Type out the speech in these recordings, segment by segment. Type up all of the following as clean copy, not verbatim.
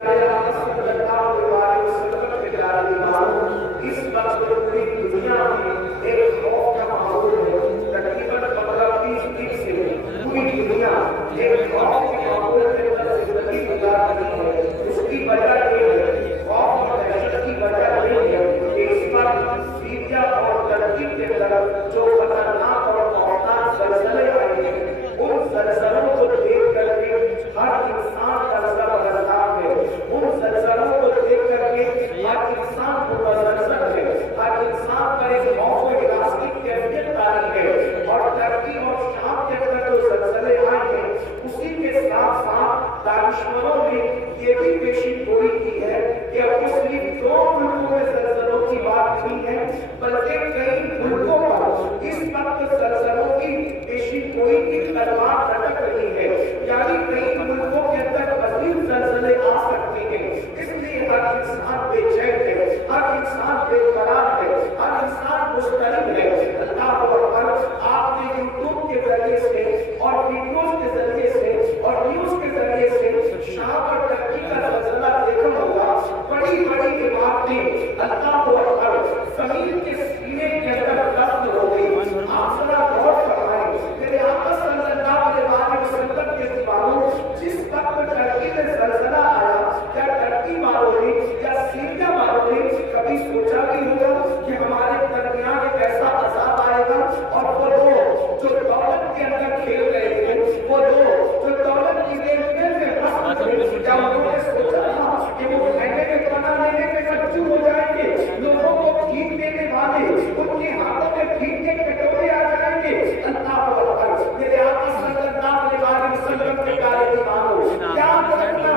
اس وقت پوری دنیا میں ایک خوف کا ماحول ہے. تقریباً 15-20 دن سے پوری دنیا ایک خوف کے ماحول کے اندر زندگی گزار رہی ہے. اس کی وجہ یہ ہے، خوف اور دہشت کی وجہ یہ ہے کہ اس وقت سیریا اور ترکی کے طرف جو خطرناک اور خوفناک زلزلے آئے ہیں، ان زلزلوں کو دیکھ کر کے ہر انسان کا سر لرزان ہے. ان زلزلوں کو دیکھ کر کے ہر انسان کو متزلزل ہے. ہر انسان پر ایک خوف و ہراس کی کیفیت طاری ہے. اور ترکی اور شام کے اندر جو زلزلے آئے ہیں، اسی کے ساتھ ساتھ دانشوروں نے یہ بھی پیشین گوئی کی ہے کہ اب صرف 2 ملکوں میں زلزلوں کی بات نہیں ہے، بلکہ کئی ملکوں پر اس وقت زلزلوں کی پیشین گوئی کی تلوار لٹک رہی ہے. یعنی کئی ملکوں کے اندر مزید زلزلے آ سکتے ہیں. اس لیے ہر انسان بے چین ہے، ہر انسان بے قرار ہے، ہر انسان مضطرب ہے. اللہ اکبر. آپ نے یوٹیوب کے ذریعے سے اور ویڈیوز کے ذریعے سے اور نیوز کے ذریعے سے شام اور ترکی کا زلزلہ دیکھا ہوگا. بڑی بڑی عمارتیں اللہ اکبر زمین کے سینے کے اندر دفن ہو گئی. آپ ذرا غور فرمائیں. میرے آقا صلی اللہ علیہ وسلم کے دیوانوں، جس وقت ترکی میں زلزلہ آیا، کیا ترکی والوں نے یا سیریا والوں نے کبھی سوچا بھی ہوگا کہ ہمارے درمیان ایک ایسا عذاب آئے گا؟ اور وہ لوگ جو دولت کے اندر کھیل رہے تھے، وہ لوگ جو دولت کی دیکھ میں رسم تھے، کیا انہوں نے سوچا تھا کہ وہ کھانے میں پناہ لینے میں مجبور ہو جائیں گے؟ لوگوں کو بھیک دینے والے ان کے ہاتھوں میں بھیک کے کٹورے آ جائیں گے. اللہ اکبر. میرے آقا صلی اللہ علیہ وسلم کے پیارے دیوانوں، یاد رکھنا،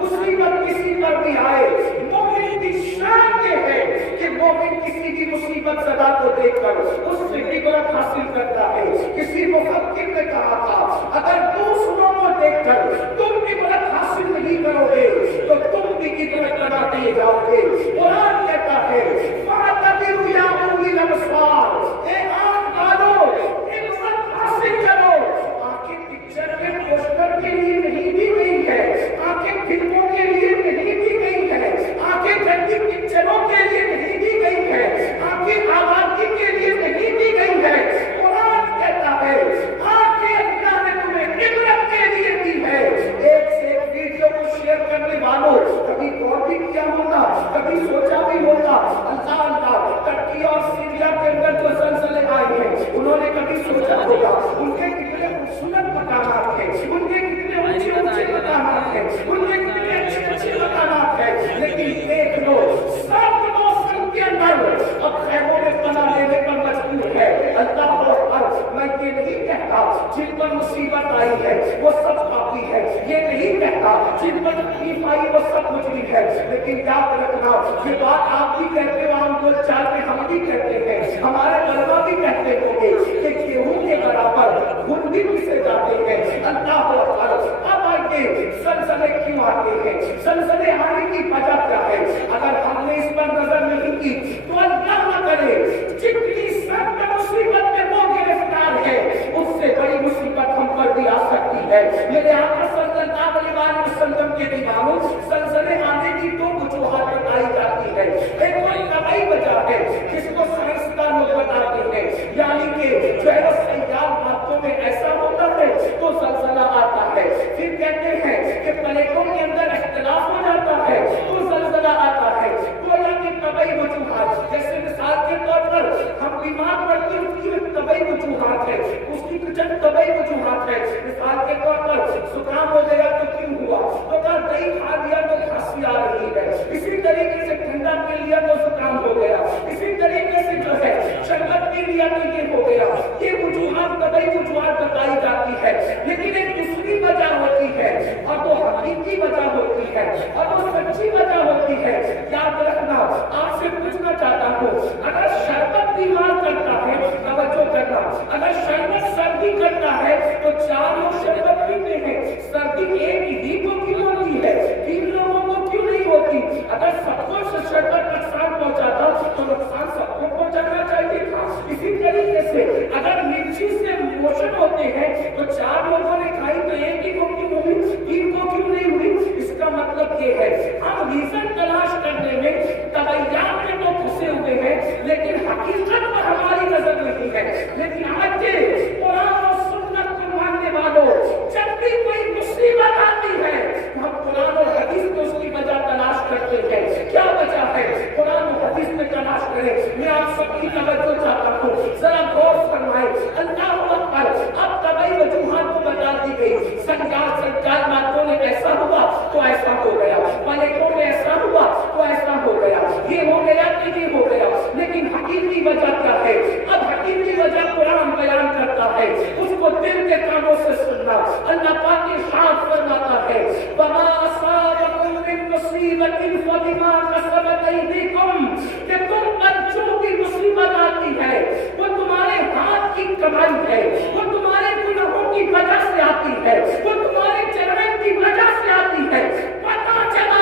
مصیبت کسی پر بھی آئے، مومن کی شان یہ ہے کہ مومن کسی بھی مصیبت زدہ کو دیکھ کر اس سے عبرت حاصل کرتا ہے. کسی مفکر نے کہا تھا، اگر دوسروں کو دیکھ کر تم عبرت حاصل نہیں کرو گے تو تم بھی عبرت بناتے جاؤ گے. قرآن کہتا ہے، فَاعْتَبِرُوا يَا أُولِي الْأَبْصَارِ، اے آنکھ والو عبرت حاصل کرو. آنکھیں پکچر کے پوسٹر کے لیے نہیں دی گئی ہے، آنکھیں فلموں کے لیے نہیں دی گئی ہے، آنکھیں گندی پکچروں کے لیے نہیں دی گئی ہے، آنکھیں آبادی کے لیے نہیں دی گئی ہے. قرآن کہتا ہے آنکھیں اللہ نے تمہیں عبرت کے لیے دی ہے. ایک سے ایک ویڈیو کو شیئر کرنے والوں کبھی غور بھی کیا ہوگا، کبھی سوچا بھی ہوگا، اللہ ترکی اور سیریا کے اندر جو زلزلے آئے ہیں، انہوں نے کبھی سوچا ہوگا ان کے کتنے خوبصورت مکانات ہیں، ان کے کتنے اونچے اونچے مکانات ہیں، ان کے کتنے اچھے اچھے مکانات ہیں، لیکن دیکھ لو سب موسم کے اندر اب خیموں میں پناہ لینے پر مجبور ہے. اللہ اکبر. میں یہ نہیں کہتا جن پر مصیبت آئی ہے وہ سب پاپی ہے، یہ نہیں کہتا جن پر تکلیف آئی وہ سب مجرم ہے، لیکن یاد رکھنا یہ بات آپ بھی کہتے ہو، ہم بول چال میں ہم بھی کہتے ہیں، ہمارے علماء بھی کہتے ہوں گے کہ گیہوں کے برابر گھن بھی پیسے جاتے ہیں. اللہ اکبر. اب آئیے زلزلے کیوں آتے ہیں؟ زلزلے آنے کی وجہ کیا ہے؟ اگر ہم نے اس پر نظر نہیں کی تو اللہ نہ کرے جتنی سخت مصیبت میں وہ گرفتار ہے اس سے بڑی مصیبت ہم پر بھی آ سکتی ہے. میرے آقا صلی اللہ علیہ وسلم کے دیوانوں، زلزلے آنے کی 2 وجوہات بتائی جاتی ہے. ایک کوئی طبعی وجہ ہے جس کو سائنسدان لوگ بتاتے ہیں، یعنی کہ جو ہے سیال مادوں میں ایسا ہوتا ہے تو زلزلہ آتا ہے. پھر کہتے ہیں کہ پلیٹوں کے اندر اختلاف ہو جاتا ہے تو زلزلہ آتا ہے. گویا کہ طبعی وجوہات، جیسے مثال کے طور پر ہم بیمار پڑتے ہیں، اس کی طبعی وجوہات ہے، اس کی کچھ طبعی وجوہات ہے. مثال کے طور پر زکام ہو گیا تو کیوں ہوا؟ تو اگر دہی کھا لیا تو کھانسی آ رہی ہے. اسی طریقے سے ٹھنڈا پی لیا تو زکام ہو گیا. اسی طریقے سے جو ہے شربت پی لیا تو یہ ہو گیا. یہ وجوہات طبعی وجوہات بتائی جاتی ہے. لیکن ایک دوسری وجہ ہوتی ہے اور وہ حقیقی وجہ ہوتی ہے اور وہ سچی وجہ ہوتی ہے. یاد رکھنا، آپ سے پوچھنا چاہتا ہوں، اگر شربت بیمار کرتا ہے، توجہ کرنا، اگر شربت سردی کرتا ہے تو 4 لوگ شربت پیتے ہیں، سردی ایک ہی کو کیوں ہوتی ہے، 3 لوگوں کو کیوں نہیں ہوتی؟ اگر سب کو شربت نقصان پہنچاتا تو نقصان سب کو پہنچانا چاہیے تھا. اسی طریقے سے اگر مرچی سے موشن ہوتے ہیں تو 4 لوگوں نے کھائی تو ایک ہی کو کیوں ہوئی، 3 کو کیوں نہیں ہوئی؟ اس کا مطلب یہ ہے ریزن تلاش کرنے میں طبیعیات میں تو پھنسے ہوئے ہیں، لیکن حقیقت پر ہماری نظر نہیں ہے۔ لیکن آج کے قرآن اور سنت کو ماننے والوں، جب بھی کوئی مصیبت آتی ہے ہم قرآن اور حدیث میں اس کی وجہ تلاش کرتے ہیں۔ کیا وجہ ہے؟ قرآن اور حدیث میں تلاش کریں۔ میں آپ سب کی توجہ چاہتا ہوں، ذرا غور فرمائیں۔ اللہ اکبر، اب طبعی وجوہات کو بتا دی گئی۔ سنجال ماتوں میں ایسا ہوا تو ایسا ہو گیا، ملکوں میں ایسا ہوا تو ایسا ہو گیا، یہ ہو گیا تو یہ ہو گیا، لیکن حقیقی وجہ کیا ہے؟ اب حقیقی وجہ قرآن بیان کرتا ہے، اس کو دل کے کانوں سے سننا۔ اللہ پاک ارشاد فرماتا ہے وَمَا أَصَابَكُم مِّن مُّصِيبَةٍ فَبِمَا كَسَبَتْ أَيْدِيكُم، کہ تم پر جو بھی مصیبت آتی ہے وہ تمہارے ہاتھ کی کمائی ہے، وہ تمہارے گناہوں کی وجہ سے آتی ہے، وہ تمہارے جرائم کی وجہ سے آتی ہے۔ پتہ چلا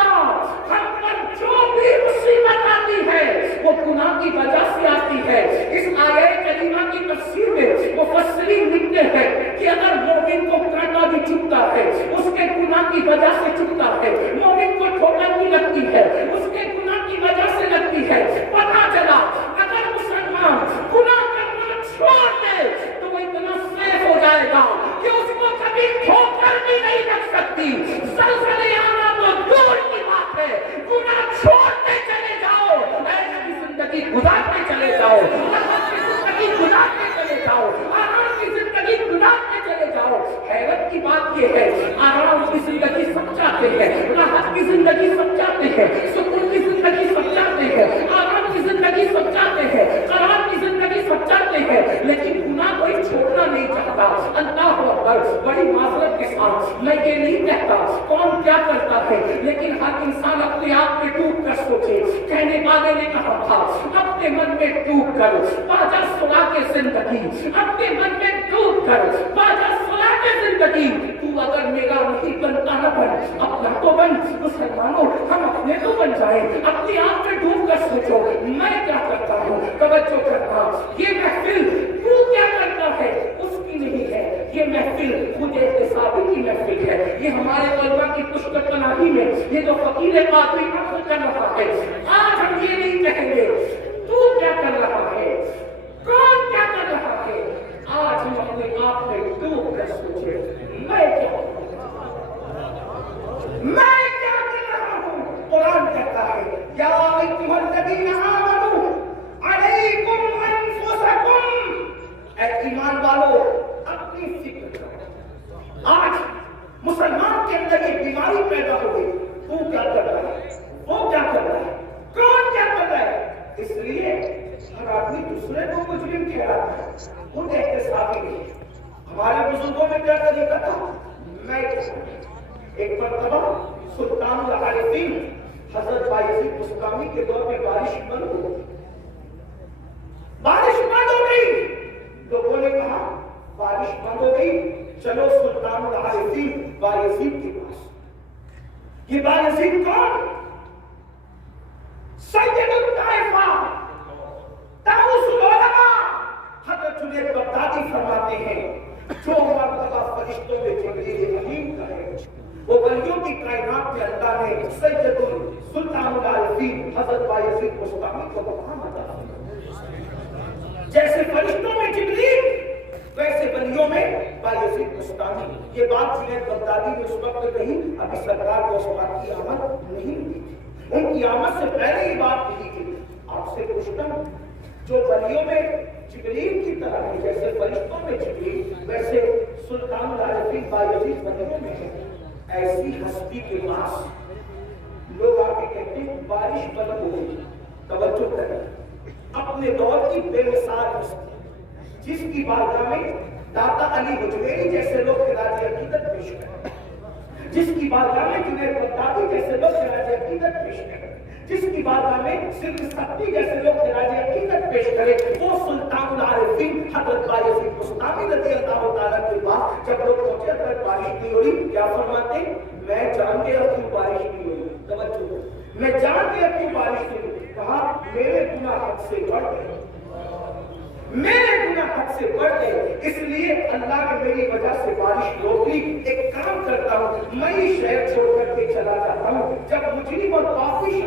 ہم پر جو بھی مصیبت آتی ہے وہ گناہ کی وجہ سے آتی ہے۔ اس آیہ کریمہ کی تفسیر میں مفسرین لکھتے ہیں کہ اگر مومن کو کانٹا بھی چبھتا ہے اس کے گناہ کی وجہ سے چبھتا ہے، مومن کو ٹھوکر بھی لگتی ہے اس کے گناہ کی وجہ سے لگتی ہے۔ پتہ چلا اگر مسلمان گناہ کرنا چھوڑ دے تو وہ اتنا سیف ہو جائے گا کہ اس کو کبھی ٹھوکر بھی نہیں لگ سکتی۔ زلزلے آنا تو دور کی بات ہے، گناہ چھوڑتے چلے جاؤ، ایسے کی زندگی گزارتے چلے جاؤ، راحت کی زندگی گزارتے چلے جاؤ، آرام کی زندگی گزارتے چلے جاؤ۔ حیرت کی بات یہ ہے آرام کی زندگی سب چاہتے ہیں، راحت کی زندگی سب چاہتے ہیں، سکون کی زندگی سب چاہتے ہیں، آرام کی زندگی سب چاہتے ہیں، قرار کی زندگی سب چاہتے ہیں، لیکن گناہ کوئی چھوڑنا نہیں چاہتا۔ اللہ اکبر، بڑی معذرت کے ساتھ میں یہ نہیں کہتا کون کیا کرتا ہے، لیکن ہر انسان اپنے آپ میں ڈوب کر سوچے۔ کہنے والے نے کہا تھا اپنے من میں ڈوب کر باجا سلا کے زندگی، اپنے من میں ڈوب کر باجا سلا کے زندگی، تو اگر میرا نہیں بنتا نہ بن، اپنا تو بن۔ مسلمانوں ہم اپنے تو بن جائیں، اپنے آپ میں ڈوب کر سوچو میں کیا کرتا ہوں، توجہ کرنا۔ یہ محفل تو کیا کرتا ہے اس کی نہیں ہے، یہ محفل مجھے احتسابی کی محفل ہے۔ یہ ہمارے طلبہ کی پشت پناہی میں یہ جو فقیر قادری عرض کر رہا ہے، آج ہم یہ نہیں کہیں گے تو کیا کر رہا ہے، کون کیا کر رہا ہے، آج ہم اپنے آپ میں ڈوب کر سوچے میں کیا کر رہا ہوں۔ قرآن کہتا ہے یا ایھا الذین آمنوا علیکم انفسکم، اے ایمان والو اپنی فکر کرو۔ آج مسلمان کے اندر یہ بیماری پیدا ہو گئی، تو کیا کر رہا ہے، وہ کیا کر رہا ہے، کون کیا کر رہا ہے۔ اس لیے ہر آدمی دوسرے کو مجرم ٹھہراتا ہے، خود احتسابی نہیں۔ ہمارے بزرگوں میں کیا طریقہ تھا، میں ایک مرتبہ سلطان العارفین حضرت بایزید بستامی کے دور میں بارش بند ہو گئی، بارش بند ہو گئی، لوگوں نے کہا بارش بند ہو گئی چلو سلطان العارفین بایزید کے پاس۔ یہ بایزید کون؟ سید الطائفہ طاؤس العلماء۔ حضرت جنید بغدادی فرماتے ہیں جو مرتبہ فرشتوں میں جبریل امین کا ہے وہ ولیوں کی کائنات کے اللہ نے سید السلطان العارفین حضرت بایزید بستامی کو مقام عطا فرمایا۔ جیسے فرشتوں میں جبریل ویسے ولیوں میں بایزید بستامی۔ یہ بات جنید بغدادی نے اس وقت کہی، ابھی سرکار کو اس بات کی آمد نہیں ہوئی تھی، ان کی آمد سے پہلے یہ بات کہی تھی۔ آپ سے پوچھتا ہوں جو ولیوں میں جبریل کی طرح ہے، جیسے فرشتوں میں جبریل ویسے سلطان العارفین بایزید ولیوں میں ہے، ایسی ہستی کے پاس لوگ آ کے کہتے ہیں بارش بند ہو گئی۔ توجہ کریں، اپنے دور کی بے مثال ہستی جس کی بارگاہ میں داتا علی حجویری جیسے لوگ خراج عقیدت پیش کریں، جس کی بارگاہ میں جنید بغدادی جیسے لوگ خراج عقیدت پیش کریں، جس کی بارگاہ میں صرف سختی جیسے لوگ خراج عقیدت پیش کریں، وہ سلطان العارفین حضرت بایزید بستامی رضی اللہ تعالیٰ کے پاس جب لوگ پہنچے حضرت بارش نہیں ہو رہی، کیا فرماتے میں جان گیا کیوں بارش نہیں ہو رہی۔ توجہ، میں جان گیا کیوں بارش نہیں ہو رہی۔ کہا میرے گناہ حد سے بڑھ گئے، میرے گناہ حد سے بڑھ گئے، اس لیے اللہ نے میری وجہ سے بارش روک لی۔ ایک کام کرتا ہوں، میں یہ شہر چھوڑ کر کے چلا جاتا ہوں، جب مجرم اور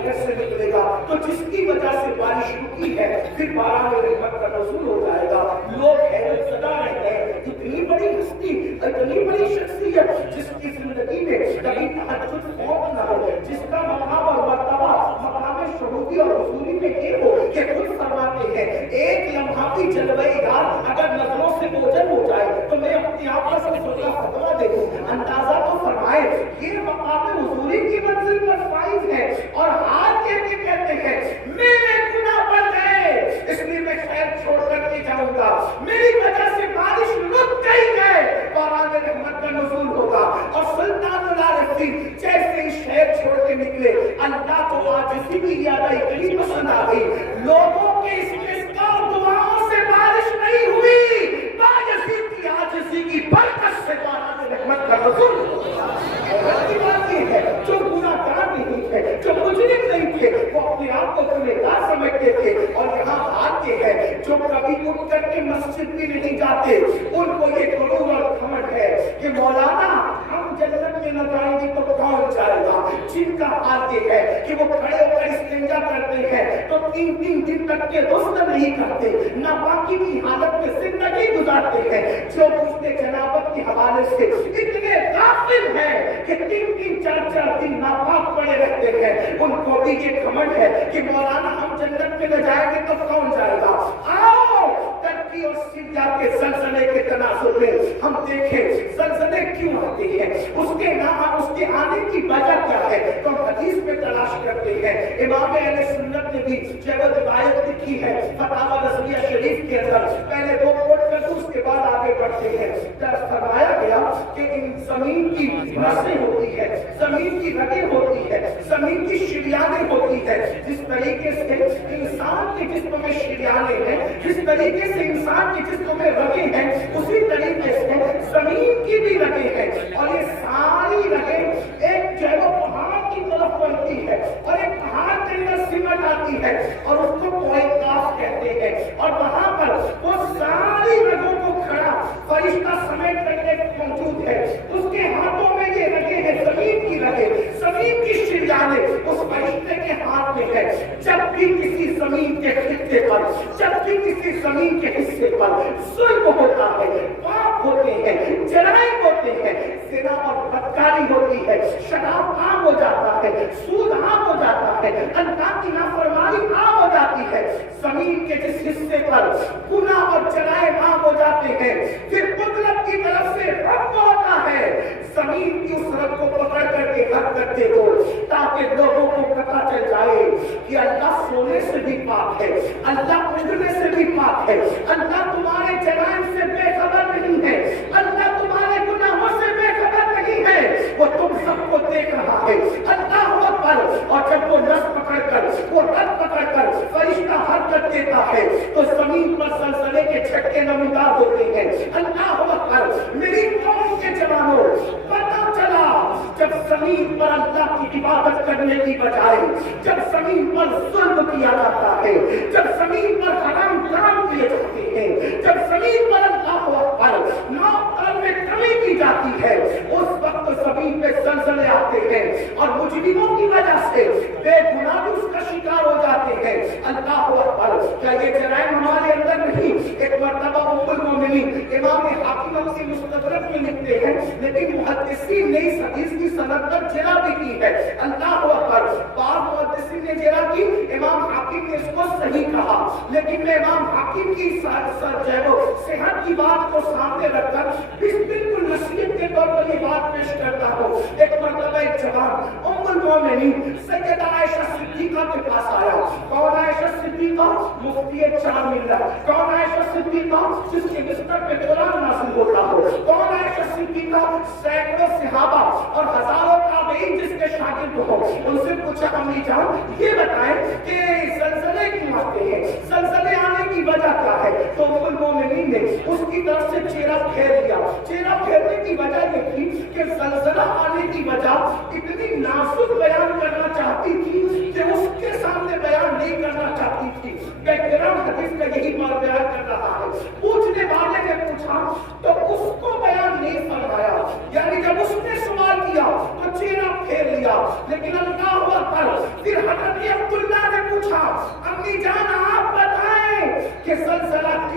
گھر سے نکلے گا تو جس کی وجہ سے بارش رکی ہے پھر بارہ میں رحمت کا نزول ہو جائے گا. لوگ حیرت زدہ رہتے ہیں, اتنی بڑی ہستی, اتنی بڑی شخصیت جس کی زندگی میں کبھی تہجد خوف نہ ہو, جس کا مقام اور مرتبہ مقام شہودی اور حضوری میں یہ ہو کہ خود فرماتے ہیں ایک لمحہ بھی جلوہ یار اگر نظروں سے اوجھل ہو جائے تو میں اپنے آپ کا فتویٰ دے دوں. اندازہ تو فرمائے یہ مقام حضوری کی منزل پر فائز ہے اور ہاتھ کہتے ہیں میرے گناہ بڑھ گئے اس لیے میں خیر چھوڑ کر کے جاؤں گا, میری وجہ سے بارش رک گئی ہے, باران رحمت کا نزول ہوگا. اور سلطان العارفین جیسے ہی شہر چھوڑ کے نکلے اللہ کو عاجزی کی یاد اتنی پسند آ گئی, لوگوں کے استسقاء دعاؤں سے بارش نہیں ہوئی, بایزید کی عاجزی کی برکت سے باران رحمت کا نزول ہوگا. بات یہ ہے جو گناہ گار نہیں تھے, جو مجرم نہیں تھے, وہ اپنے آپ کو گنہگار سمجھتے تھے. اور یہاں بات یہ ہے جو کبھی اٹھ کر کے مسجد بھی نہیں جاتے ان کو یہ غرور اور گھمنڈ ہے کہ مولانا ہم جنت میں نہ جائیں گے تو کون جائے گا. جن کا حال یہ ہے کہ وہ کھڑے ہو کر استنجا کرتے ہیں تو 3 دن تک کے غسل نہیں کرتے, ناپاکی کی حالت میں زندگی گزارتے ہیں, جو پوچھتے جنابت کے حوالے سے اتنے غافل ہیں کہ 3-4 دن ناپاک پڑے رہتے ہیں, ان کو بھی یہ گھمنڈ ہے کہ مولانا ہم جنت میں نہ جائیں گے تو کون جائے گا. آؤ ترکی اور سیریا کے زلزلے کے تناظر میں ہم دیکھیں زلزلے کیوں آتے ہیں, اس کے آنے کی وجہ کیا ہے, تو ہم حدیث میں تلاش کرتے ہیں. امام اہل سنت نے بھی جو روایت لکھی ہے فتاوی رضویہ شریف کے اندر, پہلے 2 کوٹ کر دوں اس کے بعد آگے بڑھتے ہیں. فرمایا گیا کہ ان زمین کی نسیں ہوتی ہے, زمین کی رگیں ہوتی ہے, زمین کی شریانیں ہوتی ہے. جس طریقے سے انسان کے جسم میں شریانیں ہیں, جس طریقے سے انسان کے جسم میں رگیں ہیں, اسی طریقے سے زمین کی بھی رگیں ہیں. اور یہ ساری رگیں ایک جو ہے وہ پہاڑ کی طرف بڑھتی ہے اور ایک پہاڑ کے اندر سمٹ آتی ہے اور اس کو کوئی کاف کہتے ہیں. اور وہاں پر وہ ساری رگوں کو کھڑا فرشتہ سمیٹ کر کے موجود ہے, اس کے ہاتھوں میں یہ رگیں ہیں, زمین کی رگیں, زمین کی شریانیں اس فرشتے کے ہاتھ میں ہے. جب بھی کسی زمین کے خطے پر, جب بھی کسی زمین کے حصے پر ظلم ہوتا ہے, پاپ ہوتے ہیں, جرائم ہوتے ہیں, زنا اور بدکاری ہوتی ہے, شراب عام ہو جاتا ہے, سود عام ہو جاتا ہے, اللہ کی نافرمانی عام ہو جاتی ہے, زمین کے جس حصے پر گناہ اور جرائم عام ہو جاتے ہیں, پھر قدرت کی طرف سے رب ہوتا ہے زمین کی اس رب کو پکڑ کر کے گھر کرتے ہو تاکہ لوگوں کو پتا چل جائے کہ اللہ سونے سے بھی پاک ہے, اللہ اڑنے سے بھی پاک ہے, اللہ تمہارے جرائم سے بے خبر نہیں ہے, اللہ تمہارے گناہوں سے بے خبر نہیں ہے, وہ تم سب کو دیکھ رہا ہے. اللہ اکبر. اور جب وہ نس پکڑ کر, وہ رد پکڑ کر فرشتہ حرکت دیتا ہے تو زمین پر زلزلے کے جھٹکے نمودار ہوتے ہیں. اللہ اکبر. میری قوم کے جوانوں, پتہ چلا جب زمین پر اللہ کی عبادت کرنے کی بجائے جب زمین پر ظلم کیا جاتا ہے, جب زمین پر حرام کام کیے جاتے ہیں, جب زمین پر اللہ اکبر نوکر میں کمی کی جاتی ہے, اس وقت زمین پہ زلزلے آتے ہیں اور مجرموں کی وجہ سے بے گناہ اس کا شکار ہو جاتے ہیں. اللہ اکبر. کیا یہ جرائم ہمارے اندر نہیں؟ ایک مرتبہ ام المومنین امام حاکم اپنی مستدرک میں لکھتے ہیں, لیکن محدثین نے اس حدیث کی سند پر جرح بھی کی ہے. اللہ اکبر. بعض محدثین نے جرح کی, امام حاکم نے اس کو صحیح کہا, لیکن میں امام حاکم کی صحت کی بات کو سامنے رکھ کر بالکل نصیحت کے طور پر یہ بات پیش کرتا ہوں. ایک مرتبہ ایک جوان ام المومنین سیدہ عائشہ صدیقہ کے پاس آیا. کون عائشہ صدیقہ؟ مفتی چاملہ. کون عائشہ صدیقہ؟ جس کے بستر پہ قرآن نازل ہوتا ہو. کون عائشہ صدیقہ؟ سینکڑوں صحابہ اور ہزاروں تابعین جس کے شاگرد ہو. ان سے پوچھا امی جان یہ بتائیں کہ زلزلے کیوں آتے ہیں, زلزلے آنے کی وجہ کیا ہے؟ تو ام المومنین نے اس کی طرف سے چہرہ پھیر لیا. چہرہ پھیرنے کی وجہ یہ تھی کہ زلزلہ آنے کی وجہ اتنی نازک بیان کرنا چاہتی تھی کہ اس کے سامنے بیان نہیں کرنا چاہتی تھی. بیک گراؤنڈ حدیث کا یہی بات بیان کر رہا ہے. پوچھنے والے نے پوچھا تو اس کو بیان نہیں فرمایا, یعنی جب اس نے سوال کیا تو چہرہ پھیر لیا, لیکن اللہ اکبر. پھر حضرت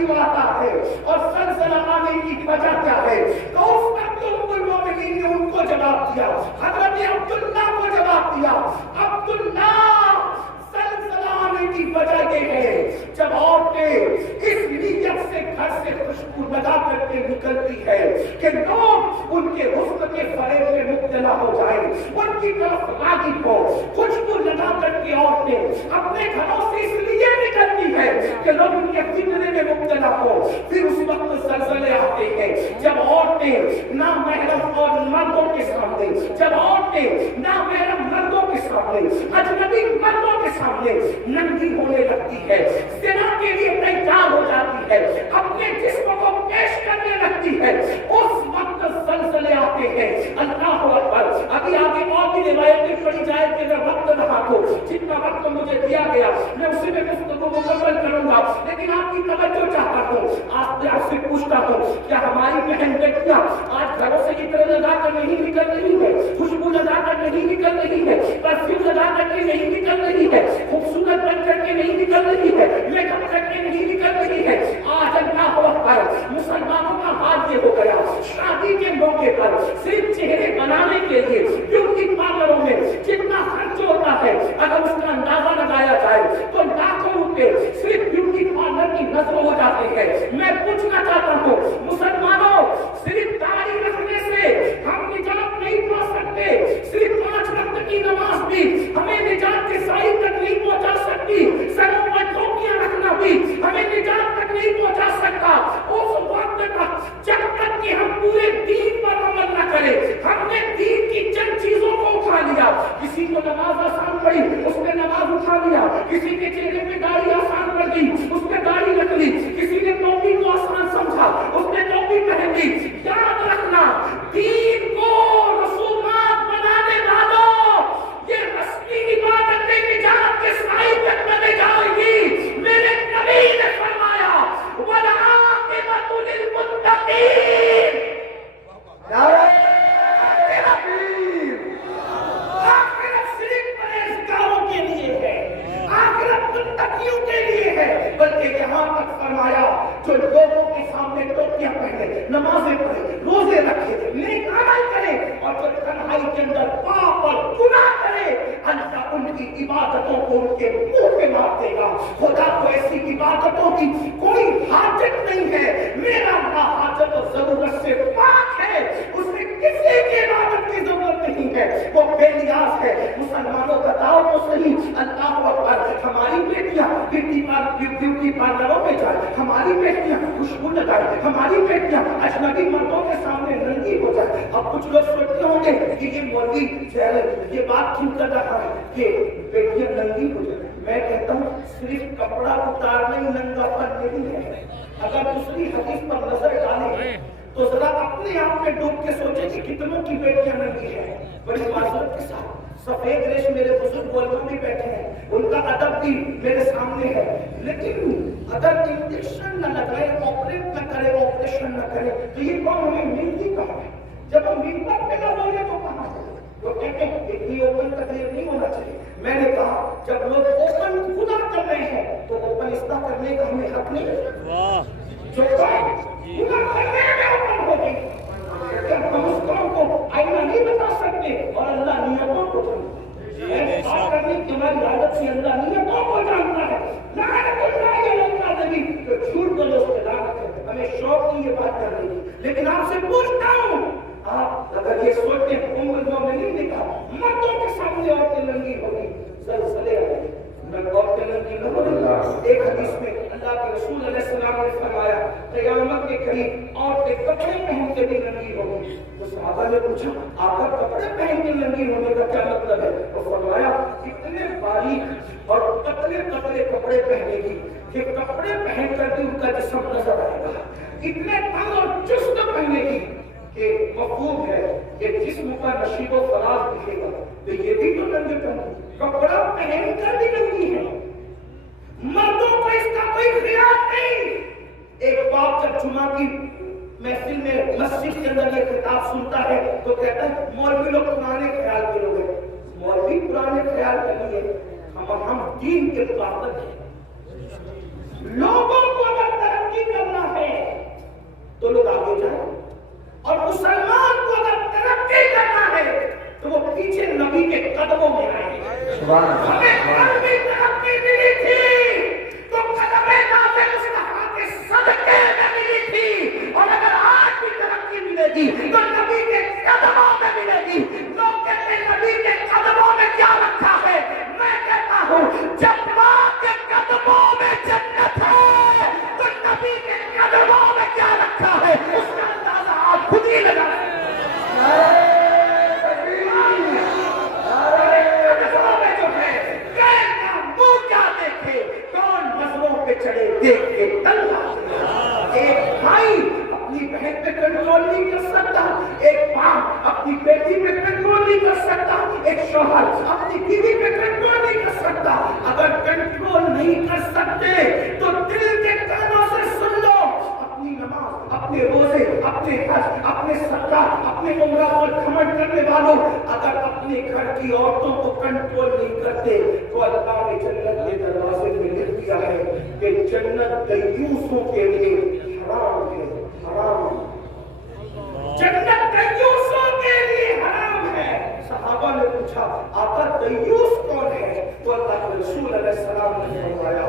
کیوں آتا ہے اور زلزلہ آنے کی وجہ کیا ہے؟ تو اس وقت المومنین نے ان کو جواب دیا، حضرت عبداللہ کو جواب دیا، عبداللہ زلزلہ آنے کی وجہ یہ ہے جب عورتیں اس نیت سے گھر سے خوشبو لگا کر کے نکلتی ہے کہ لوگ ان کے حسن کے فریب میں مبتلا ہو جائیں، ان کی طرف راغب ہو، خوشبو لگا کر کے عورتیں اپنے گھروں سے اس لیے نکلتی ہے کہ لوگ ان کے فتنے میں مبتلا ہو۔ پھر اس وقت زلزلے آتے ہیں جب عورتیں نامحرم اور مردوں کے سامنے، جب عورتیں نامحرم مردوں کے سامنے، اجنبی مردوں کے سامنے ننگی ہونے لگتی ہے، زنا کے لیے تیار ہو جاتی ہے، اپنے جسم کو پیش کرنے لگتی ہے، اس وقت زلزلے آتے ہیں۔ اللہ اکبر۔ ابھی آگے اور بھی روایتیں پڑھی جائے کہ میں وقت رہا تو جتنا وقت مجھے دیا گیا میں اسی میں گفتگو مکمل کروں گا، لیکن آپ کی توجہ چاہتا ہوں، آپ سے پوچھتا ہوں کیا ہماری بہن بیٹیاں آج گھروں سے اتنے لگا کر نہیں نکل رہی ہے، خوشبو لگا کر نہیں نکل رہی ہے، پرفیوم لگا کر کے نہیں نکل رہی ہے، خوبصورت بن کر کے نہیں نکل رہی ہے، میک اپ کر کے نہیں نکل رہی ہے؟ آج اللہ اکبر مسلمانوں کا حال یہ ہو گیا، شادی کے موقع پر صرف چہرے بنانے کے لیے بیوٹی پارلروں میں جتنا خرچ ہوتا ہے اگر اس کا اندازہ لگایا جائے تو لاکھوں روپے صرف بیوٹی پارلر کی نظر ہو جاتے ہیں۔ میں پوچھنا چاہتا ہوں مسلمانوں، صرف داڑھی رکھنے سے ہم نجات نہیں پا سکتے، صرف 5 وقت کی نماز بھی ہمیں نجات کے سائے تک نہیں پہنچا سکتی، سروں پر ٹوپیاں رکھنا بھی ہمیں نجات تک نہیں پہنچا سکتا۔ اس وقت تک جب تک کہ ہم پورے دین پر عمل نہ کریں، ہم نے دین کی چند چیزوں کو اٹھا لیا، کسی کو نماز آسان پڑی اس نے نماز اٹھا لیا، کسی کے چہرے پہ داڑھی آسان پڑ گئی اس نے داڑھی رکھ لی، کسی نے ٹوپی کو آسان سمجھا اس نے ٹوپی پہن لی۔ یاد رکھنا دین کو رسومات بنانے والوں، یہ رسمی عبادتیں نجات کے سائے تک نہ لے جائے گی۔ میرے نبی نے فرمایا وَالْعَاقِبَةُ لِلْمُتَّقِينَ۔ آخرت صرف پرہیزگاروں کے لیے ہے، آخرت متقیوں کے لیے ہے، بلکہ یہاں تک فرمایا جو لوگوں کے سامنے ٹوپیاں پہنے، نمازیں پڑھے، روزے رکھے، نیک عمل کرے اور جو تنہائی کے اندر پاپ اور گناہ کرے، اللہ ان کی عبادتوں کو ان کے منہ پہ مار دے گا۔ خدا کو ایسی عبادتوں کی کوئی حاجت نہیں ہے، میرا اللہ حاجت اور ضرورت سے پاک ہے، اسے کسی کی عبادت کی ضرورت نہیں ہے، وہ بے نیاز ہے۔ مسلمانوں بتاؤ تو صحیح، اللہ اکبر، ہماری بیٹیاں بیوٹی پارلروں میں جائیں، ہماری بیٹیاں خوشبو لگائیں، ہماری بیٹیاں اجنبی مردوں کے سامنے ننگی ہو جائیں۔ اب کچھ لوگ سوچتے ہوں گے کہ یہ مولوی یہ بات کیوں کر رہا ہے کہ بیٹیاں ننگی ہو جائیں؟ میں کہتا ہوں صرف کپڑا اتارنا ہی ننگا پن نہیں ہے۔ اگر دوسری حدیث پر نظر ڈالیں تو ذرا اپنے آپ میں ڈوب کے سوچیں کہ کتنوں کی بیٹیاں ننگی ہیں۔ بڑی معذرت کے ساتھ سفید ریش میرے بزرگ بولوں بھی بیٹھے ہیں، ان کا ادب بھی میرے سامنے ہے، لیکن اگر انجیکشن نہ لگائے، آپریٹ نہ کرے، آپریشن نہ کرے تو یہ کون ہمیں ملتی کہاں ہے؟ جب ہم ممبر پہ نہ بولے تو کہاں ہے؟ وہ کہتے ہیں اتنی اوپن تکلیف نہیں ہونا چاہیے۔ میں نے کہا جب لوگ اوپن خدا کر رہے ہیں تو اوپن استا کرنے کا ہمیں حق نہیں ہے۔ جو خدا کرنے میں اوپن ہوگی ہم اس قوم کو آئینہ نہیں بتا سکتے اور اللہ نیتوں کو جانتا ہے۔ کرنے کی ہماری عادت سے اللہ نیتوں کو جانتا ہے۔ لعنت اللہ علیہ نبی تو جھوٹ بولو اس پہ لعنت ہے۔ ہمیں شوق نہیں یہ بات کرنے کی، لیکن آپ سے پوچھتا ہوں، آپ اگر یہ سوچتے ہیں ام المومنین نے کہا مردوں کے سامنے عورتیں ننگی ہوگی، زلزلے آئے میں عورتیں ننگی نہ ہوگی۔ ایک حدیث میں اللہ کے رسول علیہ السلام نے فرمایا قیامت کے قریب عورتیں کپڑے پہن کے بھی ننگی ہوگی۔ تو صحابہ نے پوچھا آقا کپڑے پہن کے ننگی ہونے کا کیا مطلب ہے؟ تو فرمایا اتنے باریک اور پتلے پتلے کپڑے پہنے گی کہ کپڑے پہن کر بھی ان کا جسم نظر آئے گا، اتنے تنگ اور چست پہنے گی کہ مفہوم ہے کہ جسم پر نشیب و فراز دکھے گا۔ تو یہ بھی تو ننگے پہن کپڑا پہن کر بھی ننگی ہے، مردوں کو اس کا کوئی خیال نہیں۔ ایک باپ جب جمعہ کی محفل میں مسجد کے اندر یہ خطاب سنتا ہے تو کہتا ہے مولوی لوگ پرانے خیال کے لوگ ہیں۔ مولوی پرانے خیال کے لیے ہم دین کے مطابق ہیں۔ لوگوں کو اگر ترقی کا تو لوگ آگے جائیں. اور مسلمان کو اگر ترقی کرنا ہے تو وہ پیچھے نبی کے قدموں میں آئے. ہمیں کل بھی ترقی ملی تھی تو قدم نازل مصطفیٰ کے صدقے میں ملی تھی, اور اگر آج بھی ترقی ملے گی تو نبی کے قدموں میں ملے گی. لوگ کہتے ہیں نبی کے قدموں میں کیا رکھا ہے, میں کہتا ہوں جب ماں کے قدموں میں جنت ہے تو نبی کے قدموں میں کیا رکھا ہے اس کا اندازہ آپ خود ہی لگا لیں. چڑھے دیکھ کے تلوار. ایک بھائی اپنی بہن پہ کنٹرول نہیں کر سکتا, ایک باپ اپنی بیٹی پہ کنٹرول نہیں کر سکتا, ایک شوہر اپنی بیوی پہ کنٹرول نہیں کر سکتا. اگر کنٹرول نہیں کر سکتے تو دل کے کانوں سے سن لو, اپنی نماز, اپنے روزے, اپنے حج, اپنے صدقہ, اپنے عمرہ پر گھمنڈ کرنے والوں, اگر اپنے گھر کی عورتوں کو کنٹرول نہیں کرتے تو اللہ نے جنت کے دروازے میں لکھ دیا ہے کہ جنت دیوسوں کے لیے حرام ہے. حرام, جنت دیوسوں کے لیے حرام ہے. صحابہ نے پوچھا آقا دیوس کون ہے؟ تو اللہ کے رسول علیہ السلام نے فرمایا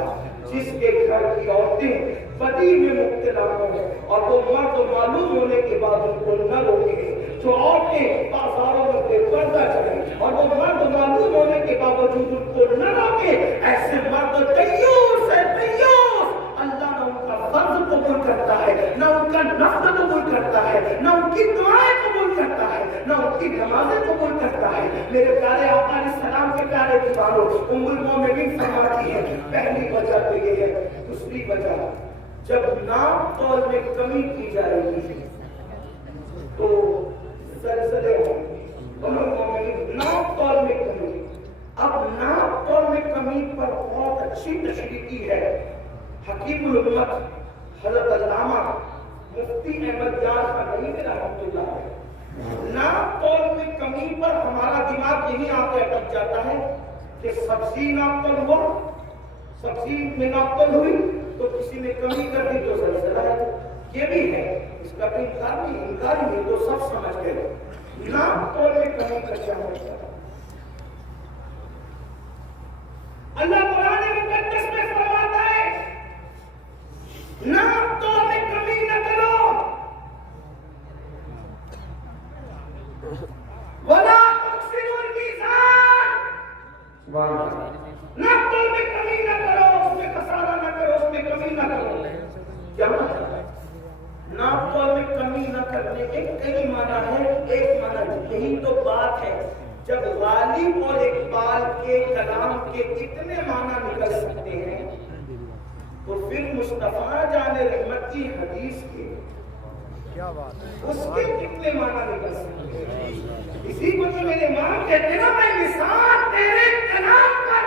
جس کے گھر کی عورتیں بدی میں مبتلا ہوں اور وہ مرد معلوم ہونے کے بعد ان کو نہ روکے. جو عورتیں بازاروں میں بے پردہ چلیں اور وہ مرد معلوم ہونے کے باوجود ان کو نہ روکے, ایسے مرد دیوس ہے. دیوس اللہ نہ ان کا فرض قبول کرتا ہے, نہ ان کا نفل قبول کرتا ہے, نہ ان کی دعائیں قبول کرتا ہے, نہ ان کی نمازیں قبول کرتا ہے. میرے پیارے آقا علیہ السلام کے پیارے دیوانوں, ام المومنین فرماتی ہے پہلی وجہ تو یہ ہے. دوسری وجہ جب ناپ تول میں کمی کی جائے گی تو زلزلے ہوں گے. ام المومنین ناپ تول میں کمی. اب ناپ تول میں کمی پر بہت اچھی تشریح کی ہے حکیم الامت حضرت علامہ مفتی احمد جان خانئی رحمۃ اللہ علیہ. ناپ تول میں کمی پر ہمارا دماغ یہی آ کے اٹک جاتا ہے کہ سبزی ناپ تول ہوا, سبزی میں ناپ تول ہوئی تو کسی نے کمی کر دی تو زلزلہ ہے. یہ بھی ہے, اس کا کوئی انکار نہیں, تو سب سمجھ گئے. ناپ تول میں کمی کا کیا ہوتا ہے؟ اللہ قرآن مقدس میں فرماتا ہے ناپ تول میں کمی نہ کرو, وَلَا تُخْسِرُوا الْمِيزَانَ. ناپ تول میں کمی نہ کرو, اس میں خسارہ نہ کرو, اس میں کمی نہ کرو. کیا مطلب ہے ناپ تول میں کمی نہ کرنے کے کئی معنی ہے. ایک معنی یہی تو بات ہے, جب غالب اور اقبال کے کلام کے اتنے معنی نکل سکتے ہیں تو پھر مصطفیٰ جان رحمت کی حدیث کے اس کے کتنے معنی نکل سکتے ہیں. اسی کو تو میرے امام کہتے ہیں نا, میں نثار تیرے کلام پر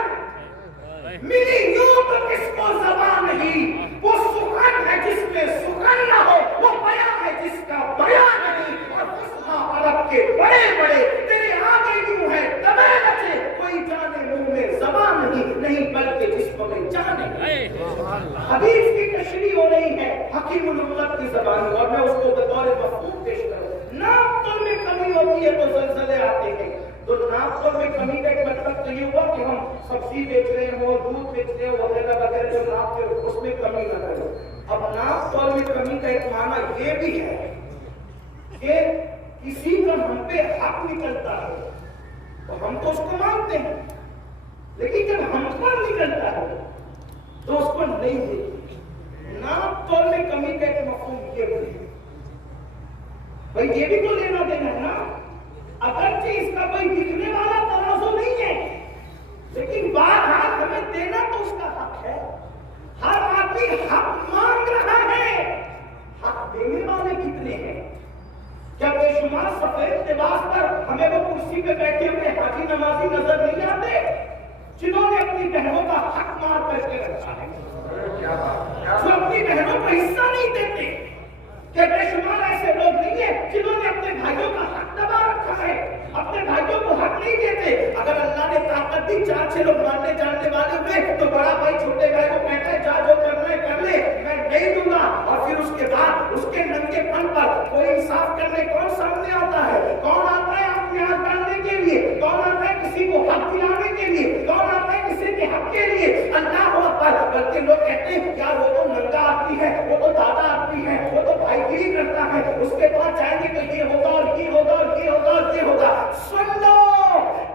ملی یوں تو کس کو زبان نہیں, وہ سخن ہے جس میں سخن نہ ہو, وہ بیان ہے جس کا بیان نہیں. اور فصحا عرب کے بڑے بڑے تیرے آگے یوں ہے دبے بچے, کوئی جانے منہ میں زبان نہیں بلکہ جسم میں جانے. حدیث کی تشریح ہو رہی ہے حکیم الامت کی زبان, اور میں اس کو بطور مفہوم پیش کروں. ناپ تول میں کمی ہوتی ہے تو زلزلے آتے ہیں. تو ناپ تول میں کمی کا ایک مطلب تو یہ ہوا کہ ہم سبزی بیچ رہے ہیں, دودھ بیچ رہے ہیں وغیرہ وغیرہ, جو ناپ کے اس میں کمی نہ کرو. اب ناپ تول میں کمی کا ایک معنی یہ بھی ہے کہ کسی کا ہم پہ حق نکلتا ہے تو ہم تو اس کو مانتے ہیں, لیکن جب ہم پر نکلتا ہے تو اس کو نہیں دیتے. ناپ تول میں کمی کا ایک مفہوم یہ بھی ہے, بھائی یہ بھی تو لینا دینا ہے نا. اگرچہ اس کا کوئی دکھنے والا ترازو نہیں ہے, لیکن بہرحال ہمیں دینا تو اس کا حق ہے. ہر آدمی حق مانگ رہا ہے, حق دینے والے کتنے ہیں؟ کیا بے شمار سفید لباس پر ہمیں وہ کرسی پہ بیٹھے ہوئے حاجی نمازی نظر نہیں آتے جنہوں نے اپنی بہنوں کا حق مار کر کے رکھا ہے, جو اپنی بہنوں کو حصہ نہیں دیتے؟ کیا بے شمار ایسے لوگ نہیں ہیں جنہوں نے اپنے بھائیوں کا حق دبا رکھا ہے، اپنے بھائیوں کو حق نہیں دیتے. اگر اللہ نے طاقت دی 4-6 لوگ ماننے جاننے والے ہوئے تو بڑا بھائی چھوٹے بھائی کو کہتا ہے جا جو کرنا ہے کر لے، میں نہیں دوں گا. اور پھر اس کے بعد اس کے ننگے پن پر کوئی انصاف کرنے کون سامنے آتا ہے؟ کون آتا ہے آپ کے ہاتھ ڈالنے کے لیے؟ کون آتا ہے کسی کو حق دلانے کے لیے؟ کون آتا ہے کسی کے حق کے لیے؟ اللہ اکبر. بلکہ لوگ کہتے ہیں یار وہ تو ننگا آدمی ہے، وہ تو دادا آدمی ہے، وہ تو بھائی گیری کرتا ہے، اس کے پاس جائیں گے تو یہ ہوگا اور یہ ہوگا اور یہ ہوگا اور یہ ہوگا. سن لو،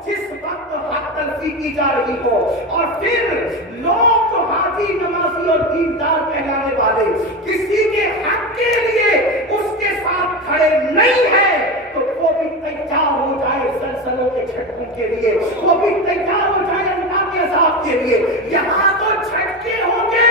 جس وقت حق تلفی کی جا رہی ہو اور پھر لوگ جو حاجی نمازی اور دیندار کہلانے والے کسی کے حق کے لیے اس کے ساتھ کھڑے نہیں ہیں تو وہ بھی تیار ہو جائے زلزلوں کے جھٹکے کے لیے، وہ بھی تیار ہو جائے اللہ کے عذاب کے لیے. یہاں تو جھٹکے ہوں گے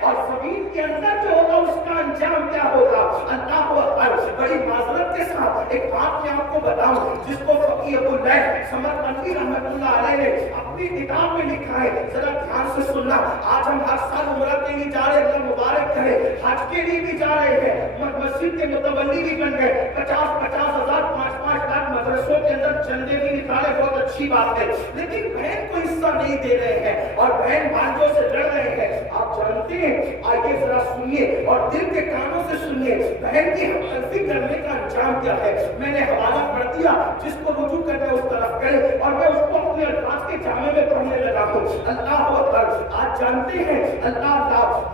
اور زمین کے اندر جو ہوگا اس کا انجام کیا ہوگا؟ اللہ اکبر. بڑی معذرت کے ساتھ ایک بات میں آپ کو بتاؤں جس کو فقیہ ابواللیث سمرقندی رحمۃ اللہ علیہ نے اپنی کتاب میں لکھا ہے، ذرا دھیان سے سننا. آج ہم ہر سال عمرہ کے لیے جا رہے ہیں، اللہ مبارک کرے. حج کے لیے بھی جا رہے ہیں، مسجد کے متولی بھی بن گئے، 50-50 ہزار 5-5 لاکھ مدرسوں کے اندر چندے بھی نکالے، بہت اچھی بات ہے. لیکن بہن کو حصہ نہیں دے رہے ہیں اور بہن بھائیوں سے لڑ رہے ہیں. آپ جانتے ہیں، آئیے ذرا سنیے اور دل کے کانوں سے سنیے بہن کی حمدردی کرنے کا انجام کیا ہے. میں نے حوالہ پڑھ دیا، جس کو رجوع کرنا ہے اس طرف کرے اور میں اس کو اپنے الفاظ کے جامع میں پڑھنے لگا ہوں. اللہ اکبر. آج جانتے ہیں اللہ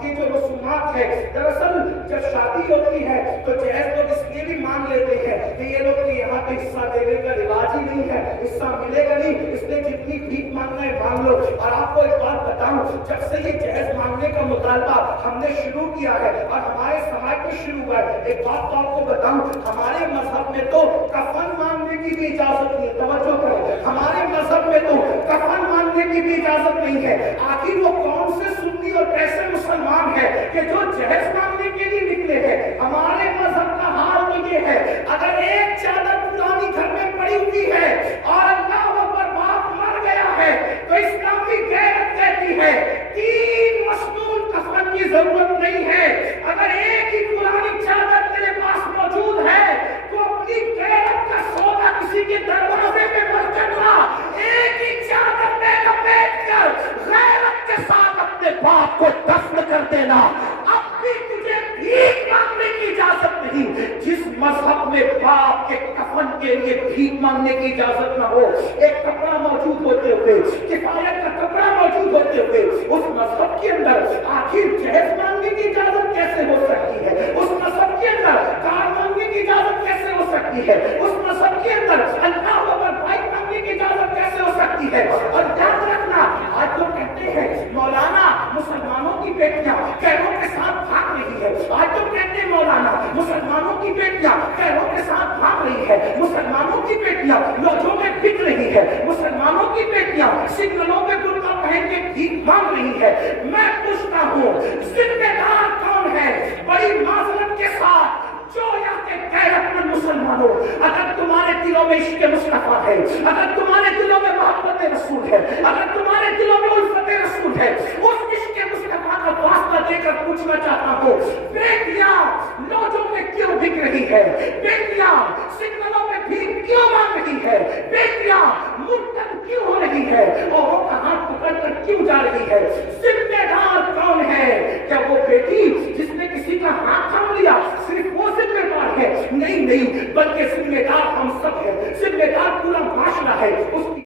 یہ جو رسومات ہے، دراصل جب شادی ہوتی ہے تو جہیز لوگ اس لیے بھی مان لیتے ہیں کہ یہ لوگ یہاں پہ حصہ دینے کا رواج ہی نہیں ہے، حصہ ملے گا نہیں، اس لیے جتنی بھیک مانگنا ہے مانگ لو. اور آپ کو ایک بات بتاؤں، جب سے یہ جہیز مانگنے کا مطالبہ ہم نے شروع کیا ہے اور ہمارے سماج میں شروع ہوا ہے، ایک بات تو آپ کو بتاؤں، ہمارے مذہب میں تو کفن مانگنے کی بھی اجازت نہیں ہے. توجہ کرو، ہمارے مذہب میں تو کفن مانگنے کی بھی اجازت نہیں ہے. آخر وہ کون سے سنی اور کیسے مسلمان ہے کہ جو جہیز مانگنے کے لیے نکلے ہیں؟ ہمارے مذہب کا حال تو یہ ہے، اگر ایک چادر پرانی گھر میں پڑی ہوئی ہے اور اللہ اکبر باپ مر گیا ہے تو اسلامی غیرت کہتی ہے 3 مسنون کفن کی ضرورت نہیں ہے. اگر ایک ہی پرانی چادر تیرے پاس موجود ہے تو اپنی غیرت کا سودا کسی کے دروازے پہ مت کرنا. ایک ہی چادر میں لپیٹ کر غیرت کے ساتھ اپنے باپ کو دفن کر دینا. اب بھی تجھے بھیک مانگنے کی اجازت نہیں. جس مذہب میں باپ کے کفن کے لیے بھیک مانگنے کی اجازت نہ ہو، ایک کپڑا موجود ہوتے ہوئے، کفایت کا کپڑا موجود ہوتے ہوئے، اس مذہب کے اندر آخر جہیز مانگنے کی اجازت کیسے ہو سکتی ہے؟ اس مذہب کے اندر کار مانگنے کی اجازت کیسے ہو سکتی ہے؟ اس مذہب کے اندر اللہ اکبر بھائی مانگنے کی اجازت کیسے ہو سکتی ہے؟ اور یاد رکھنا، آج لوگ کہتے ہیں مولانا مسلمانوں کی بیٹیاں کیروں کے ساتھ بھاگ رہی ہے. آج لوگ کہتے ہیں مولانا مسلمانوں کی بیٹیاں کیروں کے ساتھ بھاگ رہی ہے، مسلمانوں کی بیٹیاں لوجوں میں بک رہی ہے، مسلمانوں کی بیٹیاں سگنلوں پہ برقع پہن کے بھیک مانگ رہی ہے. میں پوچھتا ہوں ذمہ دار کون ہے؟ بڑی معذرت کے ساتھ جو یہاں کے غیرت مند مسلمانوں، اگر تمہارے دلوں میں عشق مصطفیٰ ہے، اگر تمہارے دلوں میں محبت رسول ہے، اگر تمہارے دلوں میں الفت رسول ہے، اس عشق مصطفیٰ کا واسطہ دے کر پوچھنا چاہتا ہوں، بیٹیاں لوجوں میں کیوں بک رہی ہے؟ بیٹیاں سگنلوں میں بھیک کیوں مانگ رہی ہے؟ بیٹیاں مرتد کیوں ہو رہی ہے؟ اور کا ہاتھ پکڑ کر کیوں جا رہی ہے؟ ذمہ دار کون ہے؟ کیا وہ بیٹی جس نے کسی کا ہاتھ تھام لیا صرف وہ ذمہ دار ہے؟ نہیں، بلکہ ذمہ دار ہم سب ہیں، ذمہ دار پورا معاشرہ ہے. اس